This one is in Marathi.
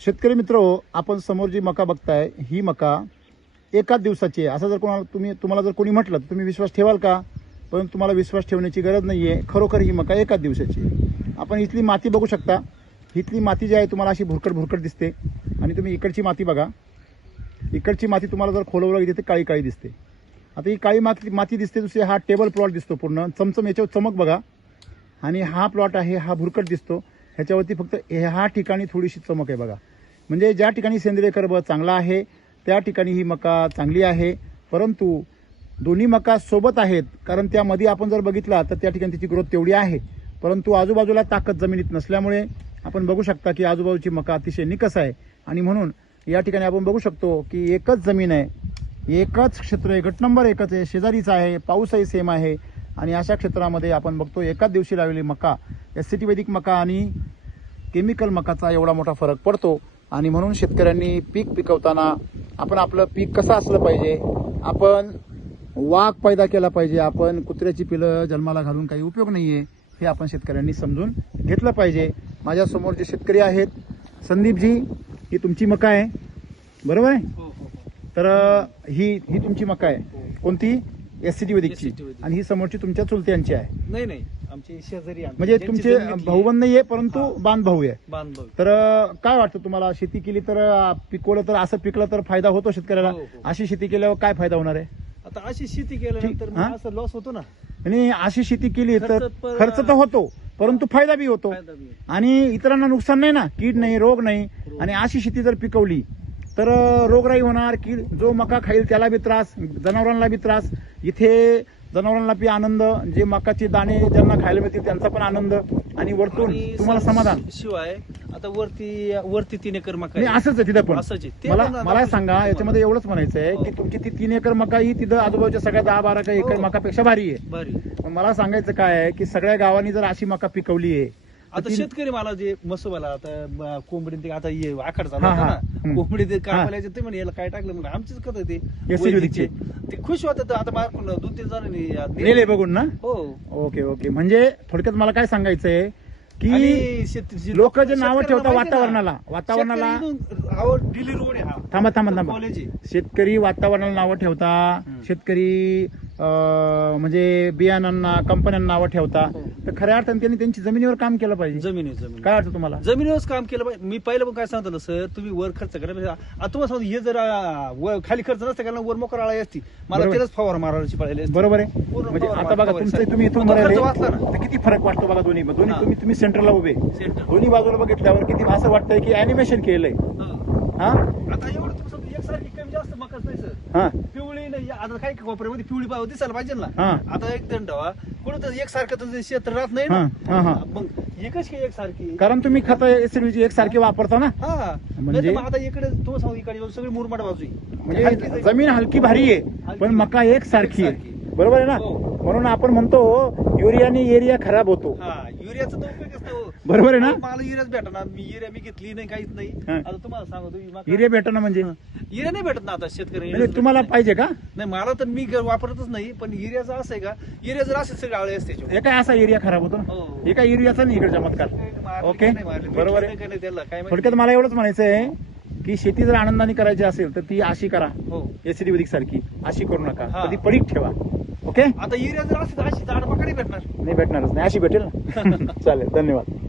शेतकरी मित्र, आपण समोर जी मका बघताय ही मका एकाच दिवसाची आहे. असं जर तुम्हाला जर कोणी म्हटलं तर तुम्ही विश्वास ठेवाल का? पण तुम्हाला विश्वास ठेवण्याची गरज नाही आहे. खरोखर ही मका एकाच दिवसाची आहे. आपण इथली माती बघू शकता. इथली माती जी आहे तुम्हाला अशी भुरकट दिसते आणि तुम्ही इकडची माती बघा. इकडची माती तुम्हाला जर खोलवलं गेली तर काळी काळी दिसते. आता ही काळी माती दिसते. दुसरी हा टेबल प्लॉट दिसतो पूर्ण चमचम, याच्यावर चमक बघा. आणि हा प्लॉट आहे हा भुरकट दिसतो. ह्याच्यावरती फक्त ह्या ठिकाणी थोडीशी चमक आहे बघा. म्हणजे ज्या ठिकाणी सेंद्रिय कर्ब चांगला आहे त्या ठिकाणी ही मका चांगली आहे. परंतु दोन्ही मका सोबत आहेत, कारण त्यामध्ये आपण जर बघितला तर त्या ठिकाणी तिची ग्रोथ तेवढी आहे, परंतु आजूबाजूला ताकद जमिनीत नसल्यामुळे आपण बघू शकता की आजूबाजूची मका अतिशय निकस आहे. आणि म्हणून या ठिकाणी आपण बघू शकतो की एकच जमीन आहे, एकच क्षेत्र आहे, गट नंबर एकच आहे, शेजारीचा आहे, पाऊसही सेम आहे. आणि अशा क्षेत्रामध्ये आपण बघतो एकाच दिवशी लावलेली मका, एससीटी वैदिक मका आणि केमिकल मकाचा एवढा मोठा फरक पडतो. आणि म्हणून शेतकऱ्यांनी पीक पिकवताना आपण आपलं पीक कसं असलं पाहिजे, आपण वाघ पैदा केला पाहिजे, आपण कुत्र्याची पिलं जन्माला घालून काही उपयोग नाही आहे, हे आपण शेतकऱ्यांनी समजून घेतलं पाहिजे. माझ्यासमोर जे शेतकरी आहेत, संदीपजी, ही तुमची मका आहे बरोबर आहे? तर ही तुमची मका आहे. कोणती? एससीटी वैदिकची. आणि ही समोरची तुमच्या चुलत्यांची आहे? नाही, आमचे शेजारी म्हणजे तुमचे भाऊबंद नाही आहे, परंतु बांध भाऊ आहे. बांधव. तर काय वाटतं तुम्हाला, शेती केली तर पिकवलं तर असं पिकलं तर फायदा होतो शेतकऱ्याला? अशी शेती केल्यावर काय फायदा होणार आहे? आता अशी शेती केल्यानंतर मग असं लॉस होतो ना. आणि अशी शेती केली तर खर्च तर होतो, परंतु फायदा बी होतो. आणि इतरांना नुकसान नाही ना, कीड नाही, रोग नाही. आणि अशी शेती जर पिकवली तर रोगराई होणार, कीड, जो मका खाईल त्याला बी त्रास, जनावरांना बी त्रास. इथे जनावरांना बी आनंद, जे मकाचे दाणे ज्यांना खायला मिळतील त्यांचा पण आनंद, आणि वरतून तुम्हाला समाधान. शिवाय आता वरती 3 एकर मका आहे. असंच आहे तिथं पण. असंच आहे. मला सांगा, याच्यामध्ये एवढंच म्हणायचं आहे की तुमची ती 3 एकर मका ही तिथं आजूबाजूच्या सगळ्या 10-12 एकर मकापेक्षा भारी आहे. मला सांगायचं काय आहे की सगळ्या गावांनी जर अशी मका पिकवली आहे. आता शेतकरी मला जे मसोबाला आता कोंबडी ते आता आखाड चालू होता ना, कोंबडी ते कापायला ते म्हणे याला काय टाकलं म्हणून आमचीच कथा ते खुश होतात. आता मला 2-3 जणांनी नेले बघून ना. हो. ओके. म्हणजे थोडक्यात मला काय सांगायचंय की लोक जे नावं ठेवतात वातावरणाला दिल्ली रोड आहे. थांबा. शेतकरी वातावरणाला नावं ठेवता, शेतकरी म्हणजे बियाणांना, कंपन्यांना नावं ठेवता. तर खऱ्या अर्थाने त्यांनी त्यांची जमिनीवर काम केलं पाहिजे. जमीन काय वाटतं तुम्हाला? जमिनीवरच काम केलं पाहिजे. मी पहिलं पण काय सांगतो सर, तुम्ही वर खर्च करा. तुम्हाला सांगतो, हे जर खाली खर्च नसता कारण वर मोकर आळी असती, मला त्यालाच फवार मारायची पाहिजे. बरोबर आहे. म्हणजे आता बघा तुम्ही इथून तर किती फरक वाटतो बघा. दोन्ही तुम्ही सेंटरला उभे, दोन्ही बाजूला बघितल्यावर किती असं वाटतंय की अॅनिमेशन केलंय. आता एवढं एकसारखी कमी जास्त मकाच नाही सर. पिवळी नाही, आता काही कोपऱ्यामध्ये पिवळी दिसायला पाहिजे ना. आता एक दंड कोणतं एकसारखं क्षेत्र राहत नाही ना, मग एकच की एकसारखी, कारण तुम्ही खत एसिडची एकसारखी वापरता ना. म्हणजे आता इकडे तुम्हाला सांगू, इकडे सगळी मुरमाड बाजू म्हणजे जमीन हलकी भारी आहे पण मका एकसारखी आहे. बरोबर आहे ना. म्हणून आपण म्हणतो युरियाने एरिया खराब होतो. युरियाचा तो उपयोगच नाही. बरोबर आहे ना. मला युरियाच भेटणार, मी युरिया घेतली नाही, काहीच नाही. आता तुम्हाला सांगतो, युरिया भेटणं म्हणजे युरिया नाही भेटत ना आता शेतकरी. तुम्हाला पाहिजे का? नाही, मला तर मी वापरतच नाही. पण युरियाचं असं आहे का, युरिया जर असे सगळे आळे असते, हे काय असा एरिया खराब होतो ना. हे काय युरियाचा नाही इकडे चमत्कार. ओके, बरोबर आहे. थोडक्यात मला एवढंच म्हणायचं आहे की शेती जर आनंदाने करायची असेल तर ती अशी करा, एसिडी वैदिक सारखी. अशी करू नका, कधी पडीक ठेवा. ओके. आता युरिया जर असेल तर अशी झाड पकडे भेटणार नाही, भेटणारच नाही, अशी भेटेल ना. चालेल, धन्यवाद.